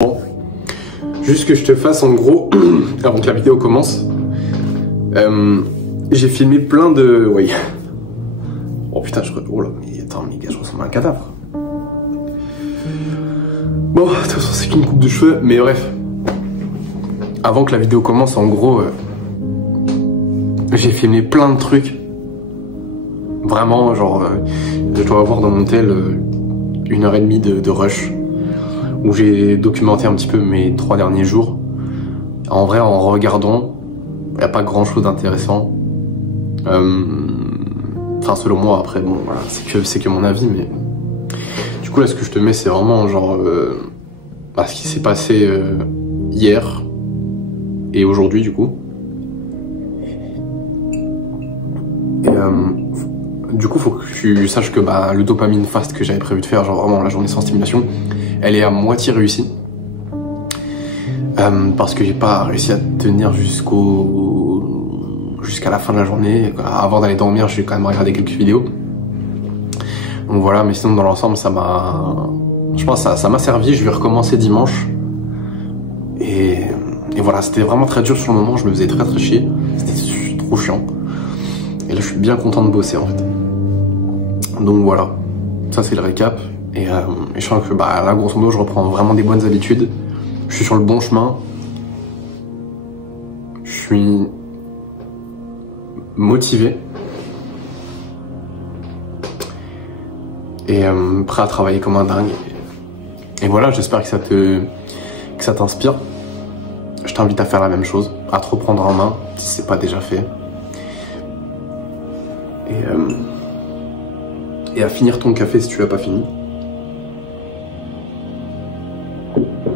Bon, juste que je te fasse en gros, avant que la vidéo commence, j'ai filmé plein de... Oui. Oh putain, oh là, mais attends, mais gars, je ressemble à un cadavre. Bon, de toute façon, c'est qu'une coupe de cheveux, mais bref. Avant que la vidéo commence, en gros, j'ai filmé plein de trucs. Vraiment, genre, je dois avoir dans mon tel 1h30 de rush, où j'ai documenté un petit peu mes 3 derniers jours. En vrai, en regardant, il n'y a pas grand chose d'intéressant. Enfin, selon moi, après, bon, voilà, c'est que mon avis, mais... Du coup, là, ce que je te mets, c'est vraiment, genre, ce qui s'est passé hier et aujourd'hui, du coup. Et, du coup, faut que tu saches que le dopamine fast que j'avais prévu de faire, genre vraiment la journée sans stimulation, elle est à moitié réussie. Parce que j'ai pas réussi à tenir jusqu'à la fin de la journée. Avant d'aller dormir, j'ai quand même regardé quelques vidéos. Donc voilà, mais sinon dans l'ensemble, ça m'a... Je pense que ça m'a servi, je vais recommencer dimanche. Et voilà, c'était vraiment très dur sur le moment, je me faisais très chier. C'était trop chiant. Et là, je suis bien content de bosser en fait. Donc voilà, ça c'est le récap. Et je sens que là, grosso modo, je reprends vraiment des bonnes habitudes. Je suis sur le bon chemin. Je suis motivé. Et prêt à travailler comme un dingue. Et voilà, j'espère que ça t'inspire. Je t'invite à faire la même chose, à te reprendre en main si c'est pas déjà fait. Et à finir ton café si tu l'as pas fini.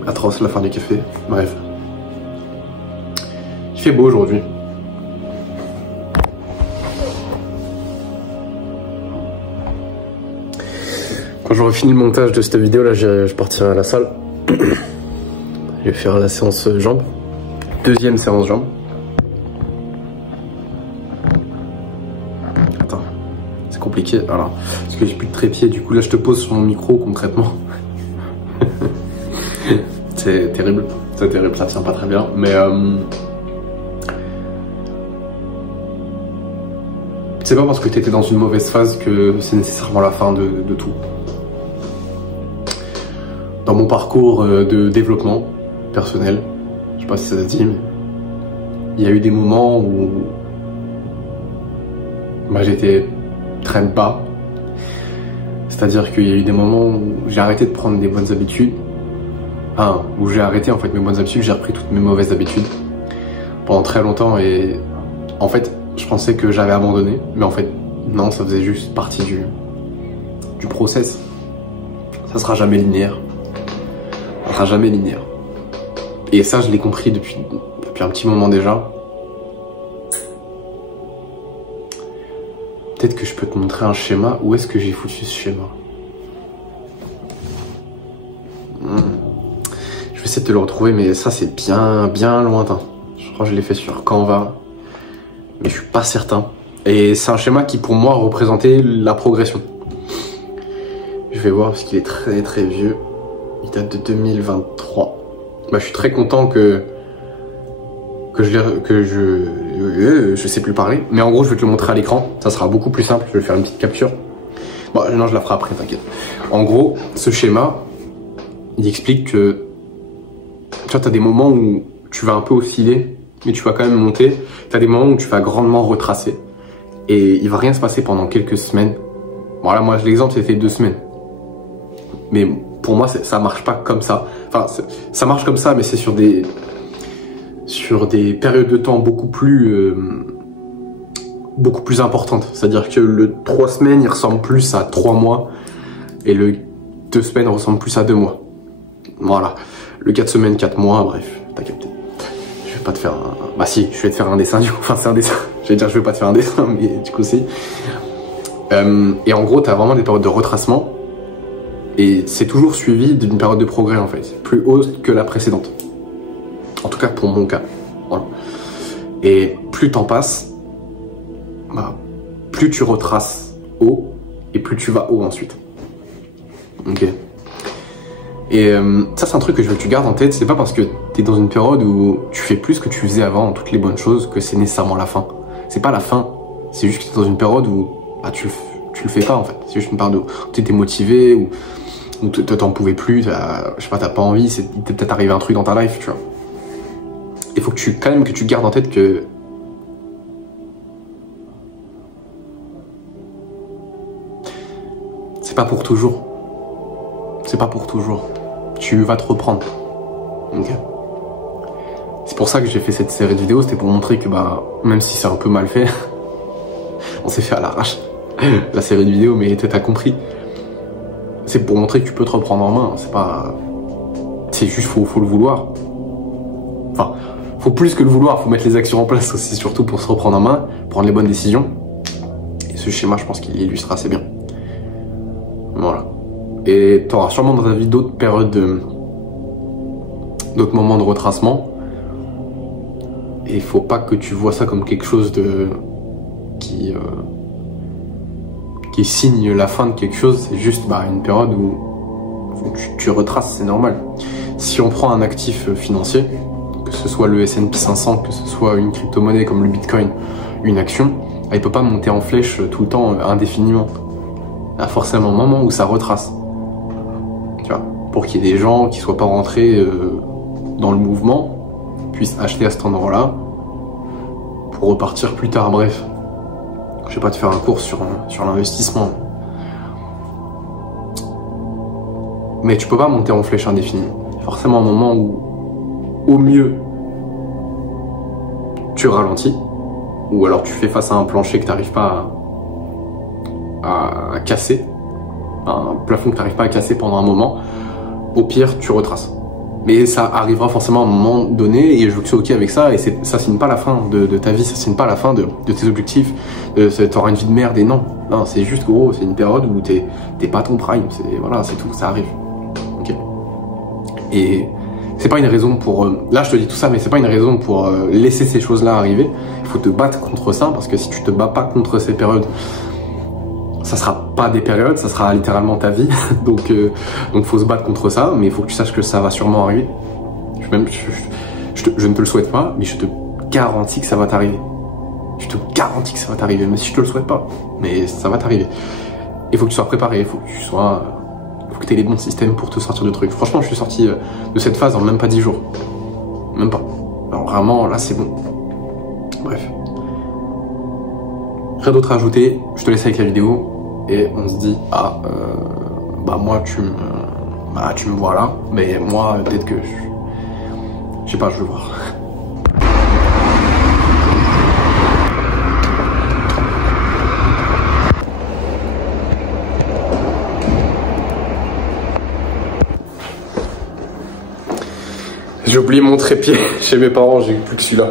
Atroce la fin du café, bref. Il fait beau aujourd'hui. Quand j'aurai fini le montage de cette vidéo là, je partirai à la salle. Je vais faire la séance jambes. Deuxième séance jambes. Attends, c'est compliqué. Alors, parce que j'ai plus de trépied, du coup là je te pose sur mon micro concrètement. C'est terrible, ça tient pas très bien, mais c'est pas parce que t'étais dans une mauvaise phase que c'est nécessairement la fin de tout. Dans mon parcours de développement personnel, je sais pas si ça se dit, mais il y a eu des moments où j'étais très bas, c'est-à-dire qu'il y a eu des moments où j'ai arrêté de prendre des bonnes habitudes. Où j'ai arrêté en fait mes bonnes habitudes, j'ai repris toutes mes mauvaises habitudes pendant très longtemps et en fait je pensais que j'avais abandonné, mais en fait non, ça faisait juste partie du process. Ça sera jamais linéaire. Ça sera jamais linéaire. Et ça je l'ai compris depuis un petit moment déjà. Peut-être que je peux te montrer un schéma. Où est-ce que j'ai foutu ce schéma? Je vais essayer de te le retrouver, mais ça c'est bien lointain. Je crois que je l'ai fait sur Canva, mais je suis pas certain. Et c'est un schéma qui pour moi représentait la progression. Je vais voir parce qu'il est très vieux. Il date de 2023. Je suis très content que je sais plus parler. Mais en gros je vais te le montrer à l'écran. Ça sera beaucoup plus simple. Je vais faire une petite capture. Bon, non, je la ferai après, t'inquiète. En gros, ce schéma, il explique que tu vois, t'as des moments où tu vas un peu osciller, mais tu vas quand même monter. T'as des moments où tu vas grandement retracer. Et il va rien se passer pendant quelques semaines. Bon là, moi, l'exemple, c'était 2 semaines. Mais pour moi, ça marche pas comme ça. Enfin, ça marche comme ça, mais c'est sur des périodes de temps beaucoup plus importantes. C'est-à-dire que le 3 semaines, il ressemble plus à 3 mois. Et le 2 semaines ressemble plus à 2 mois. Voilà. Le 4 semaines, 4 mois, bref, t'as capté. Je vais pas te faire un... Bah si, je vais te faire un dessin, du coup, enfin c'est un dessin. Je vais dire je vais pas te faire un dessin, mais du coup si. Et en gros, t'as vraiment des périodes de retracement. Et c'est toujours suivi d'une période de progrès en fait. Plus haute que la précédente. En tout cas pour mon cas. Voilà. Et plus t'en passes, plus tu retraces haut, et plus tu vas haut ensuite. Ok. Et ça, c'est un truc que je veux que tu gardes en tête. C'est pas parce que t'es dans une période où tu fais plus que tu faisais avant, toutes les bonnes choses, que c'est nécessairement la fin. C'est pas la fin. C'est juste que t'es dans une période où bah, tu le fais pas en fait. C'est juste une période où t'étais motivé, ou t'en pouvais plus, je sais pas, t'as pas envie, il t'est peut-être arrivé un truc dans ta life, tu vois. Il faut que quand même que tu gardes en tête que c'est pas pour toujours. C'est pas pour toujours. Tu vas te reprendre. Ok. C'est pour ça que j'ai fait cette série de vidéos, c'était pour montrer que bah, même si c'est un peu mal fait, on s'est fait à l'arrache la série de vidéos, mais t'as compris. C'est pour montrer que tu peux te reprendre en main. C'est pas, c'est juste faut le vouloir. Enfin, faut plus que le vouloir, faut mettre les actions en place aussi, surtout pour se reprendre en main, prendre les bonnes décisions. Et ce schéma, je pense qu'il illustre assez bien. Voilà. Et tu auras sûrement dans ta vie d'autres périodes, d'autres moments de retracement. Et il faut pas que tu vois ça comme quelque chose qui signe la fin de quelque chose. C'est juste bah, une période où tu retraces, c'est normal. Si on prend un actif financier, que ce soit le S&P 500, que ce soit une crypto-monnaie comme le Bitcoin, une action, elle peut pas monter en flèche tout le temps indéfiniment. Il y a forcément un moment où ça retrace. Tu vois, pour qu'il y ait des gens qui soient pas rentrés dans le mouvement, puissent acheter à cet endroit-là pour repartir plus tard. Bref, je vais pas te faire un cours sur l'investissement. Mais tu peux pas monter en flèche indéfiniment. Forcément un moment où, au mieux, tu ralentis, ou alors tu fais face à un plancher que tu n'arrives pas à casser, un plafond que tu n'arrives pas à casser pendant un moment. Au pire, tu retraces. Mais ça arrivera forcément à un moment donné, et je veux que tu sois ok avec ça, et ça signe pas la fin de ta vie, ça signe pas la fin de tes objectifs, t'auras une vie de merde, et non, c'est juste gros, c'est une période où t'es pas ton prime, voilà, c'est tout, ça arrive. Ok. Et c'est pas une raison pour... là, je te dis tout ça, mais c'est pas une raison pour laisser ces choses-là arriver. Il faut te battre contre ça, parce que si tu te bats pas contre ces périodes, ça sera pas des périodes, ça sera littéralement ta vie. donc faut se battre contre ça, mais il faut que tu saches que ça va sûrement arriver. Je ne te le souhaite pas, mais je te garantis que ça va t'arriver. Je te garantis que ça va t'arriver, même si je te le souhaite pas. Mais ça va t'arriver. Il faut que tu sois préparé, il faut que tu sois... faut que tu aies les bons systèmes pour te sortir de trucs. Franchement, je suis sorti de cette phase en même pas 10 jours. Même pas. Alors vraiment, là, c'est bon. Bref. Rien d'autre à ajouter. Je te laisse avec la vidéo. Et on se dit, bah moi, tu me vois là. Mais moi, peut-être que... Je sais pas, je veux voir. J'ai oublié mon trépied chez mes parents, j'ai plus que celui-là.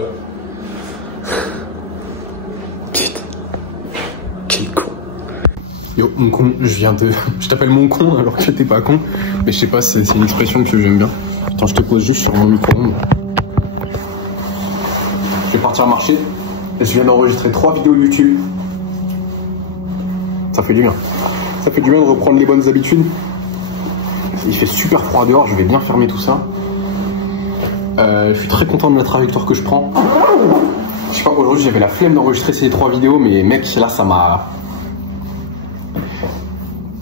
Putain. Quel con. Yo, mon con, je t'appelle mon con alors que t'es pas con. Mais je sais pas, c'est une expression que j'aime bien. Attends, je te pose juste sur mon micro-ondes. Je vais partir marcher. Je viens d'enregistrer 3 vidéos YouTube. Ça fait du bien. Ça fait du bien de reprendre les bonnes habitudes. Il fait super froid dehors, je vais bien fermer tout ça. Je suis très content de la trajectoire que je prends. Je sais pas, aujourd'hui j'avais la flemme d'enregistrer ces 3 vidéos, mais mec, là ça m'a...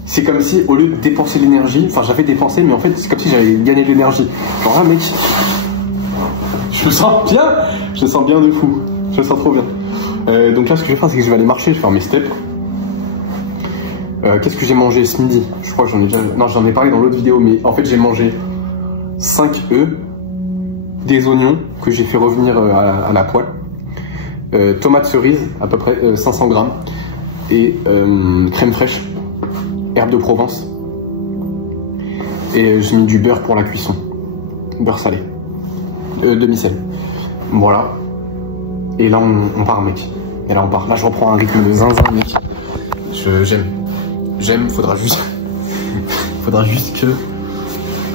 C'est comme si au lieu de dépenser l'énergie, enfin j'avais dépensé, mais en fait c'est comme si j'avais gagné de l'énergie. Genre là mec, je me sens bien de fou, je me sens trop bien. Donc là ce que je vais faire c'est que je vais aller marcher, je vais faire mes steps. Qu'est-ce que j'ai mangé ce midi? Je crois que j'en ai déjà... Non, j'en ai parlé dans l'autre vidéo, mais en fait j'ai mangé 5 œufs, des oignons que j'ai fait revenir à la poêle, tomates cerises, à peu près 500 grammes, et crème fraîche, herbe de Provence, et j'ai mis du beurre pour la cuisson, beurre salé, demi-sel. Voilà. Et là on part mec. Et là on part. Là je reprends un rythme de zinzin mec. J'aime, faudra juste que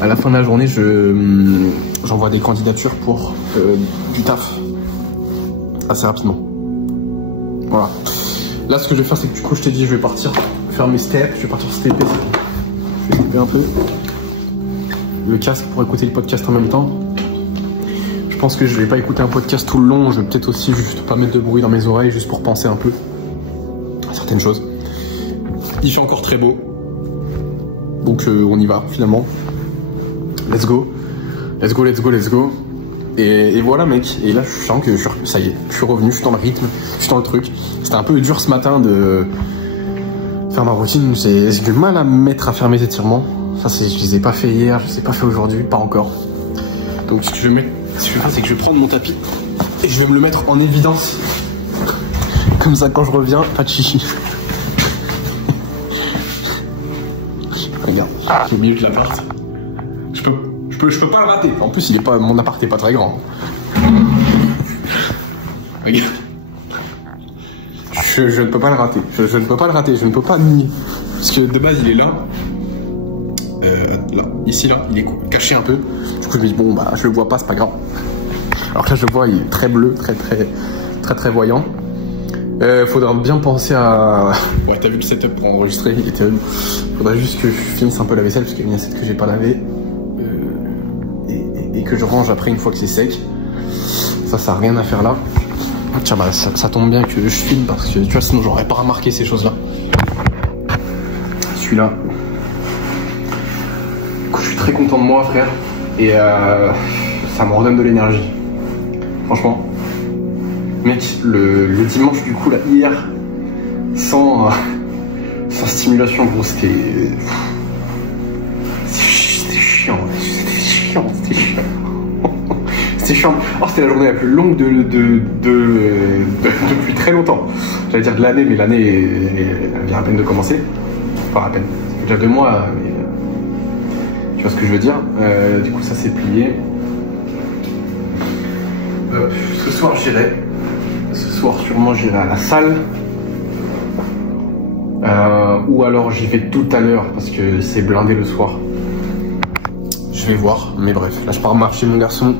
à la fin de la journée j'envoie des candidatures pour du taf assez rapidement. Voilà. Là ce que je vais faire c'est que du coup je t'ai dit je vais partir faire mes steps, je vais partir stepper. Je vais stepper un peu. le casque pour écouter le podcast en même temps. Je pense que je vais pas écouter un podcast tout le long, je vais peut-être aussi juste pas mettre de bruit dans mes oreilles, juste pour penser un peu à certaines choses. Il fait encore très beau, donc on y va finalement. Let's go, let's go, let's go, let's go. Et voilà mec, et là je sens que ça y est, je suis revenu, je suis dans le rythme, je suis dans le truc. C'était un peu dur ce matin de faire ma routine, j'ai du mal à me mettre à faire mes étirements. Ça je les ai pas fait hier, je les ai pas fait aujourd'hui, pas encore. Donc ce que je vais faire, c'est que je vais prendre mon tapis et je vais me le mettre en évidence. Comme ça quand je reviens, pas de chichi. Regarde, j'ai oublié de l'appart. Je peux pas le rater. En plus, mon appart est pas très grand. Regarde. Je ne peux pas le rater. Je ne peux pas le rater. Je ne peux pas nier. Parce que de base, il est là. Là. Ici, là. Il est caché un peu. Du coup, je me dis, bon, bah, je le vois pas, c'est pas grave. Alors que là, je le vois, il est très bleu, très voyant. Faudra bien penser à... Ouais, t'as vu le setup pour enregistrer, il est terrible. Faudra juste que je finisse un peu la vaisselle, parce qu'il y a une assiette que j'ai pas lavée. Et que je range après une fois que c'est sec. Ça a rien à faire là. Tiens, bah ça tombe bien que je filme parce que tu vois, sinon j'aurais pas remarqué ces choses là. Celui-là. Je suis très content de moi, frère. Et ça me redonne de l'énergie. Franchement. Mec, le dimanche du coup là, hier, sans stimulation, gros, c'était chiant. C'était chiant. Oh, c'était la journée la plus longue depuis très longtemps. J'allais dire de l'année, mais l'année vient à peine de commencer. Enfin, à peine. C'est déjà 2 mois, mais tu vois ce que je veux dire. Du coup, ça s'est plié. Ce soir, j'irai. Ce soir, sûrement, j'irai à la salle. Ou alors, j'y vais tout à l'heure parce que c'est blindé le soir. Je vais voir, mais bref. Là, je pars marcher, mon garçon.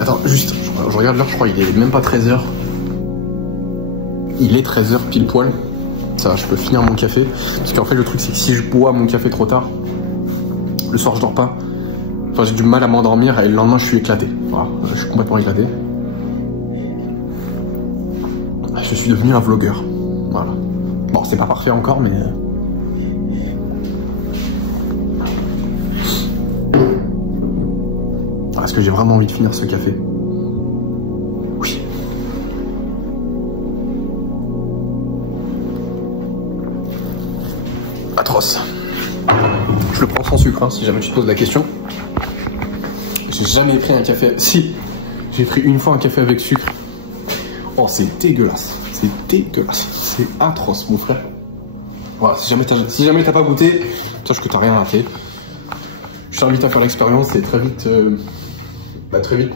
Attends, juste, je regarde l'heure, je crois, il est même pas 13h. Il est 13h pile poil. Ça va, je peux finir mon café. Parce qu'en fait, le truc, c'est que si je bois mon café trop tard, le soir, je dors pas. Enfin, j'ai du mal à m'endormir et le lendemain, je suis éclaté. Voilà, je suis complètement éclaté. Je suis devenu un vlogueur. Voilà. Bon, c'est pas parfait encore, mais... Est-ce que j'ai vraiment envie de finir ce café? Oui. Atroce. Je le prends sans sucre, hein, si jamais tu te poses la question. J'ai jamais pris un café... Si, j'ai pris une fois un café avec sucre. Oh, c'est dégueulasse. C'est dégueulasse. C'est atroce, mon frère. Voilà, si jamais t'as pas goûté, sache que t'as rien raté. Je t'invite à faire l'expérience et très vite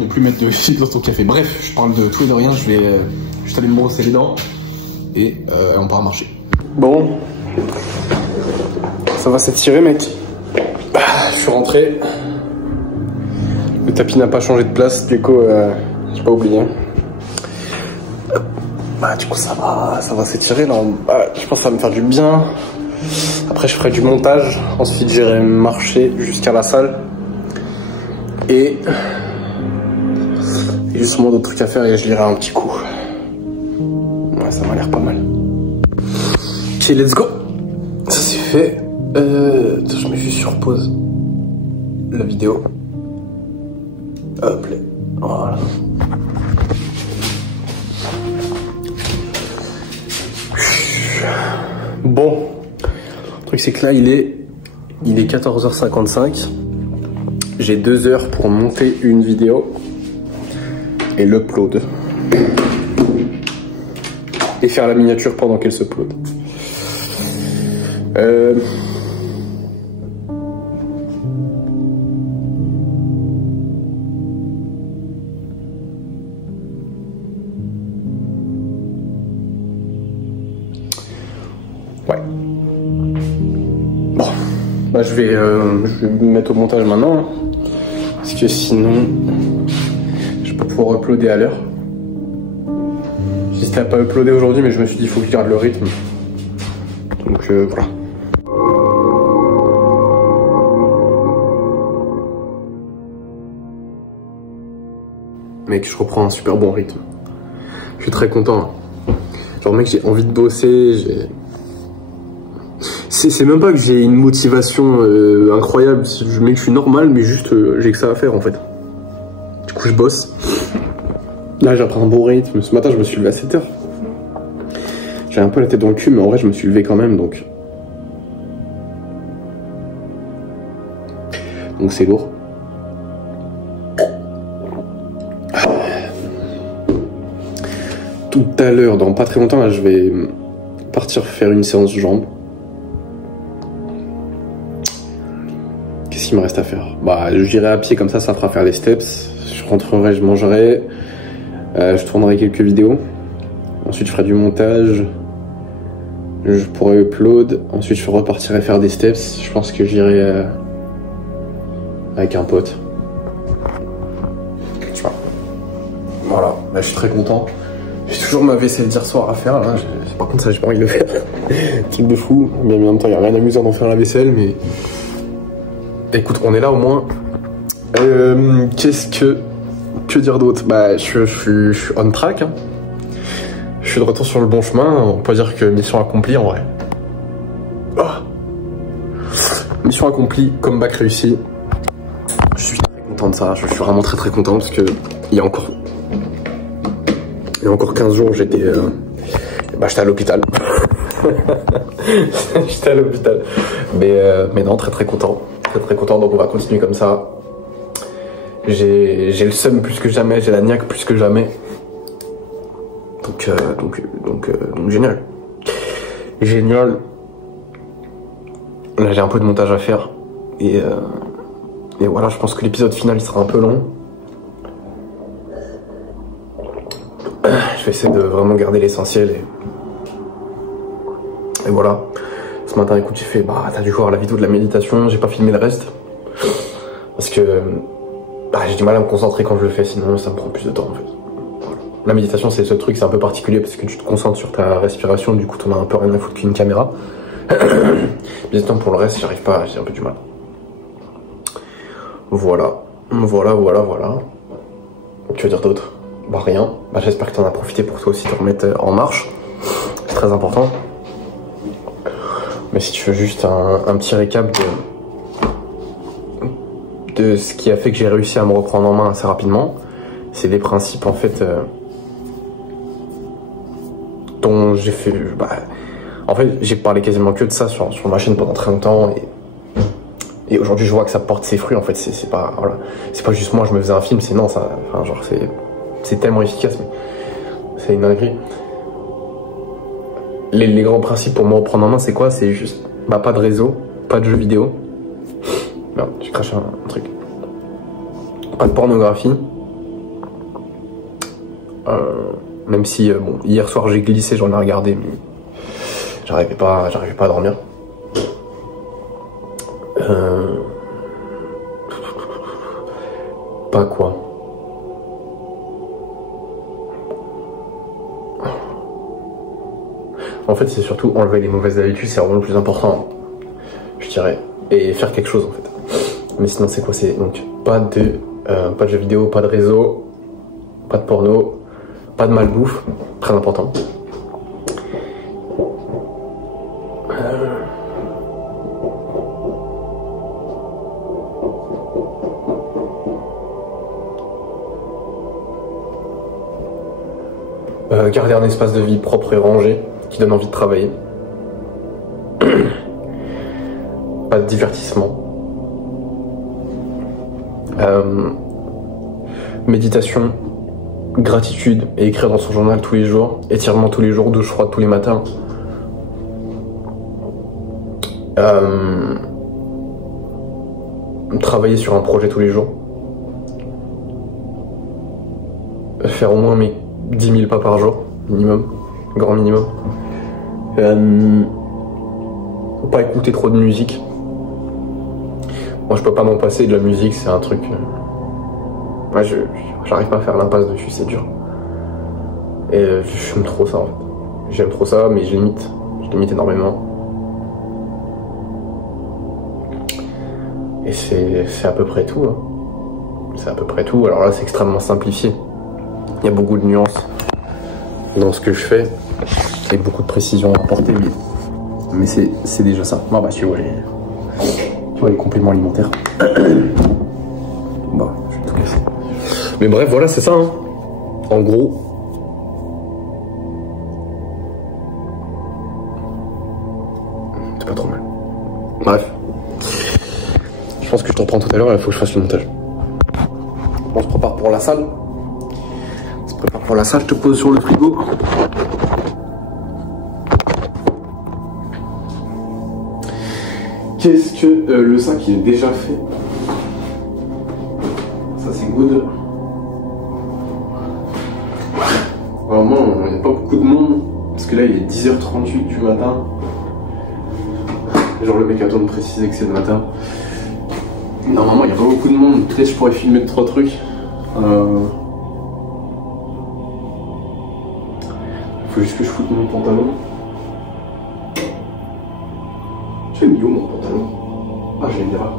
ne plus mettre de sucre dans ton café. Bref, je parle de tout et de rien, je vais juste aller me brosser les dents et on part marcher. Bon, ça va s'étirer, mec. Je suis rentré. Le tapis n'a pas changé de place, du coup, j'ai pas oublié. Bah, du coup, ça va s'étirer là. Je pense que ça va me faire du bien. Après, je ferai du montage. Ensuite, j'irai marcher jusqu'à la salle. Et justement d'autres trucs à faire et je lirai un petit coup. Ouais, ça m'a l'air pas mal. Ok, let's go. Ça c'est fait. Je mets juste sur pause la vidéo. Hop là. Voilà. Bon. Le truc c'est que là il est 14h55. J'ai 2 heures pour monter une vidéo et l'upload. Et faire la miniature pendant qu'elle se upload. Ouais. Bon. Bah, je vais me mettre au montage maintenant. Hein, parce que sinon, je vais pas pouvoir uploader à l'heure. J'hésitais à pas uploader aujourd'hui, mais je me suis dit il faut que je garde le rythme. Donc voilà. mec, je reprends un super bon rythme. Je suis très content. Genre, mec, j'ai envie de bosser. C'est même pas que j'ai une motivation incroyable. Mec, je suis normal, mais juste, j'ai que ça à faire, en fait. Du coup, je bosse. Là, j'apprends un bon rythme. Ce matin, je me suis levé à 7 h. J'ai un peu la tête dans le cul, mais en vrai, je me suis levé quand même, donc c'est lourd. Tout à l'heure, dans pas très longtemps, là, je vais partir faire une séance jambes. Qu'est-ce qu'il me reste à faire? Bah, j'irai à pied comme ça fera faire les steps. Je rentrerai, je mangerai. Je tournerai quelques vidéos. Ensuite, je ferai du montage. Je pourrai upload. Ensuite, je repartirai faire des steps. Je pense que j'irai avec un pote. Tu vois. Voilà, là, je suis très content. J'ai toujours ma vaisselle d'hier soir à faire. Là. Par contre, ça, j'ai pas envie de le faire. Truc de fou. Mais en même temps, il n'y a rien d'amusant d'en faire la vaisselle. Mais écoute, on est là au moins. Que dire d'autre? Bah, je suis on track. Hein. Je suis de retour sur le bon chemin. On peut dire que mission accomplie en vrai. Oh. Mission accomplie, comeback réussi. Je suis très content de ça. Je suis vraiment très content parce que il y a encore 15 jours, j'étais à l'hôpital. J'étais à l'hôpital. Mais non, très content. Très content. Donc on va continuer comme ça. J'ai le seum plus que jamais, j'ai la niaque plus que jamais. Donc génial. Génial. Là j'ai un peu de montage à faire. Et voilà, je pense que l'épisode final il sera un peu long. Je vais essayer de vraiment garder l'essentiel et voilà. Ce matin, écoute, j'ai fait, t'as dû voir la vidéo de la méditation, j'ai pas filmé le reste. Parce que j'ai du mal à me concentrer quand je le fais, sinon ça me prend plus de temps en fait. Voilà. La méditation, c'est le seul truc, c'est un peu particulier parce que tu te concentres sur ta respiration, du coup t'en as un peu rien à foutre qu'une caméra. Bien sûr, pour le reste, j'y arrive pas, j'ai un peu du mal. Voilà. Que dire d'autre? Rien. J'espère que t'en as profité pour toi aussi te remettre en marche. C'est très important. Mais si tu veux juste un petit récap de ce qui a fait que j'ai réussi à me reprendre en main assez rapidement, c'est des principes en fait dont j'ai fait... en fait, j'ai parlé quasiment que de ça sur ma chaîne pendant très longtemps et aujourd'hui je vois que ça porte ses fruits en fait. C'est pas, voilà, c'est pas juste moi je me faisais un film, c'est non, ça, enfin, genre c'est tellement efficace, mais c'est une dinguerie. Les grands principes pour me reprendre en main, c'est quoi? C'est juste pas de réseau, pas de jeux vidéo. Merde, j'ai craché un truc. Pas de pornographie. Même si, hier soir j'ai glissé, j'en ai regardé, mais j'arrivais pas à dormir. Pas quoi? En fait, c'est surtout enlever les mauvaises habitudes, c'est vraiment le plus important, je dirais. Et faire quelque chose, en fait. Mais sinon, c'est quoi? C'est donc pas de jeux vidéo, pas de réseau, pas de porno, pas de malbouffe, très important. Garder un espace de vie propre et rangé qui donne envie de travailler. Pas de divertissement. Méditation, gratitude et écrire dans son journal tous les jours, étirement tous les jours, douche froide tous les matins. Travailler sur un projet tous les jours. Faire au moins mes 10 000 pas par jour, minimum, grand minimum. Pas écouter trop de musique. Moi je peux pas m'en passer de la musique, c'est un truc... Ouais, j'arrive pas à faire l'impasse dessus, c'est dur. Et j'aime trop ça en fait. J'aime trop ça, mais je limite énormément. Et c'est à peu près tout. Hein. C'est à peu près tout. Alors là c'est extrêmement simplifié. Il y a beaucoup de nuances dans ce que je fais et beaucoup de précision à apporter, mais c'est déjà ça. Bah tu vois les compléments alimentaires. Bah, je vais tout casser. Mais bref, voilà, c'est ça. Hein. En gros. C'est pas trop mal. Bref. Je pense que je te reprends tout à l'heure, il faut que je fasse le montage. On se prépare pour la salle. On se prépare pour la salle, je te pose sur le frigo. Qu'est-ce que le sac il est déjà fait? Ça c'est good. Vraiment, il n'y a pas beaucoup de monde. Parce que là il est 10h38 du matin. Genre le mec attend de préciser que c'est le matin. Normalement il n'y a pas beaucoup de monde. Peut-être je pourrais filmer 2-3 trucs. Faut juste que je foute mon pantalon. Tu mis où mon pantalon? Ah, j'ai une erreur.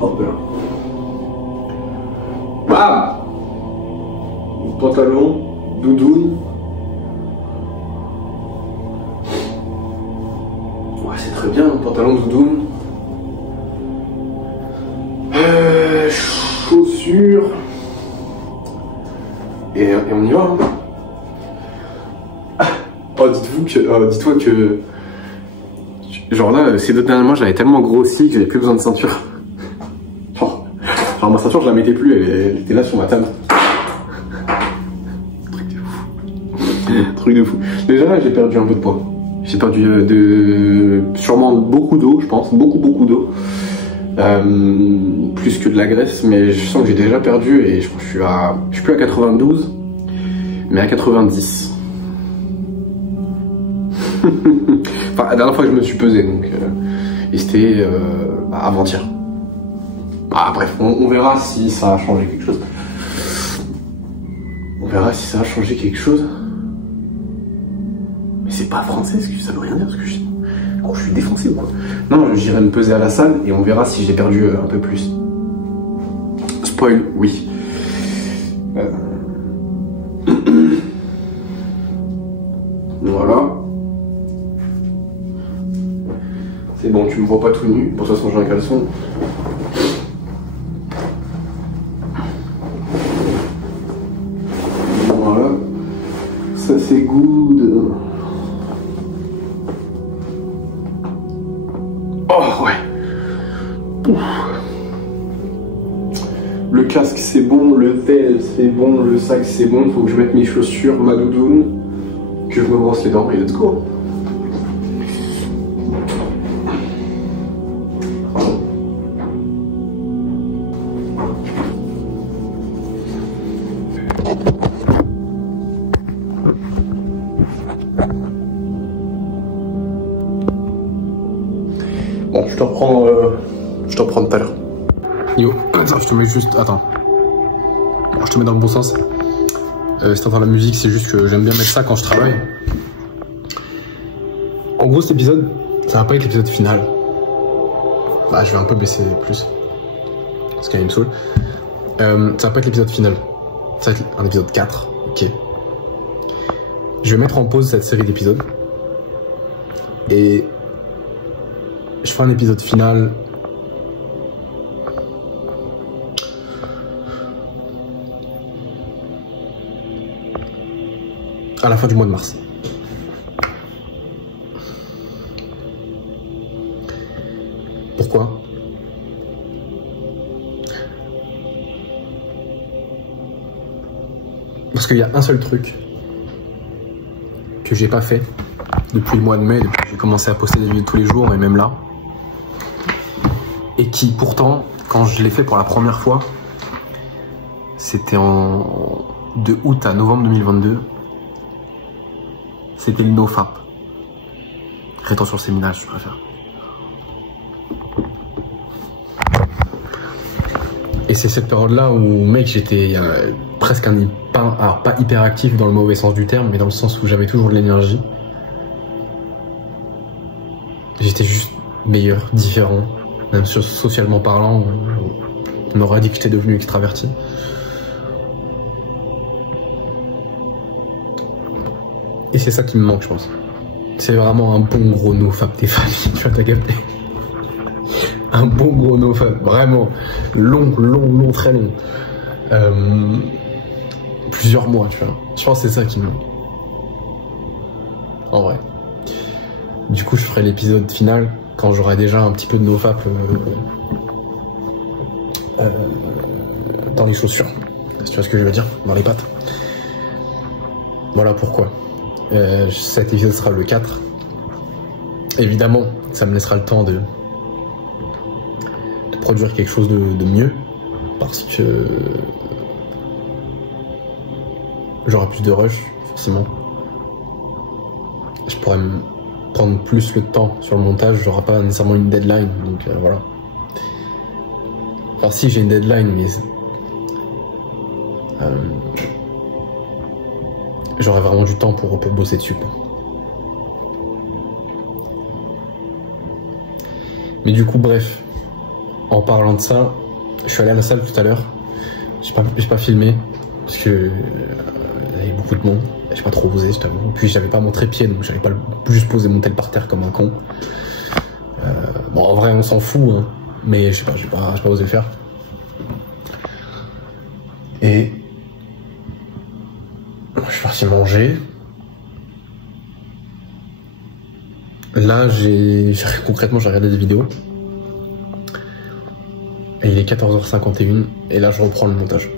Hop là. Bam! Pantalon, doudoune. Ouais, c'est très bien, pantalon, doudoune. Chaussures. Et on y va. Hein. Oh, dis-toi que. Genre là, ces 2 derniers mois, j'avais tellement grossi que j'avais plus besoin de ceinture. Genre ma ceinture, je la mettais plus, elle était là sur ma table. Truc de fou. Truc de fou. Déjà là, j'ai perdu un peu de poids. J'ai perdu sûrement beaucoup d'eau, je pense. Beaucoup d'eau. Plus que de la graisse, mais je sens que j'ai déjà perdu et je suis plus à 92, mais à 90. Enfin, la dernière fois que je me suis pesé, donc et c'était avant-hier. Bah, bref, on verra si ça a changé quelque chose. On verra si ça a changé quelque chose. Mais c'est pas français, est-ce que ça veut rien dire? Parce que je suis défoncé ou quoi? Non, j'irai me peser à la salle et on verra si j'ai perdu un peu plus. Spoil, oui. Voilà. C'est bon, tu me vois pas tout nu. Pour toute façon, j'ai un caleçon. Voilà. Ça, c'est good. Oh, ouais. Ouf. Le casque, c'est bon. Le tel, c'est bon. Le sac, c'est bon. Faut que je mette mes chaussures, ma doudoune. Que je me brosse les dents et let's go. Bon, je te reprends tout à l'heure. Yo, attends, je te mets juste... Attends. Je te mets dans le bon sens. Si t'entends la musique, c'est juste que j'aime bien mettre ça quand je travaille. En gros, cet épisode, ça va pas être l'épisode final. Bah, je vais un peu baisser plus. Parce qu'il me saoule. Ça va pas être l'épisode final. Ça va être un épisode 4. Ok. Je vais mettre en pause cette série d'épisodes. Et je ferai un épisode final. À la fin du mois de mars. Pourquoi? Parce qu'il y a un seul truc que j'ai pas fait depuis le mois de mai, depuis que j'ai commencé à poster des vidéos tous les jours et même là, et qui pourtant, quand je l'ai fait pour la première fois, c'était de août à novembre 2022. C'était le NoFap. Rétention séminale, je préfère. Et c'est cette période-là où, mec, j'étais presque alors pas hyper actif dans le mauvais sens du terme, mais dans le sens où j'avais toujours de l'énergie. J'étais juste meilleur, différent, même socialement parlant. On m'aurait dit que j'étais devenu extraverti. Et c'est ça qui me manque, je pense. C'est vraiment un bon gros nofap des familles, tu vois, t'as capté. Un bon gros nofap, vraiment. Long, très long. Plusieurs mois, tu vois. Je pense que c'est ça qui me manque. En vrai. Du coup, je ferai l'épisode final quand j'aurai déjà un petit peu de nofap dans les chaussures. Tu vois ce que je veux dire? Dans les pattes. Voilà pourquoi. Cet épisode sera le 4. Évidemment, ça me laissera le temps de produire quelque chose de mieux. Parce que j'aurai plus de rush, forcément. Je pourrais me prendre plus le temps sur le montage, j'aurai pas nécessairement une deadline, donc voilà. Enfin si, j'ai une deadline, mais j'aurai vraiment du temps pour bosser dessus, quoi. Mais du coup, bref, en parlant de ça, je suis allé à la salle tout à l'heure. J'ai pas filmé parce que il y avait beaucoup de monde. J'ai pas trop osé, je t'avoue. Puis j'avais pas mon trépied, donc j'avais pas juste posé mon tel par terre comme un con. Bon, en vrai, on s'en fout, hein, mais je sais pas, j'ai pas osé le faire. Et je suis parti manger. Là, concrètement, j'ai regardé des vidéos. Et il est 14h51, et là, je reprends le montage.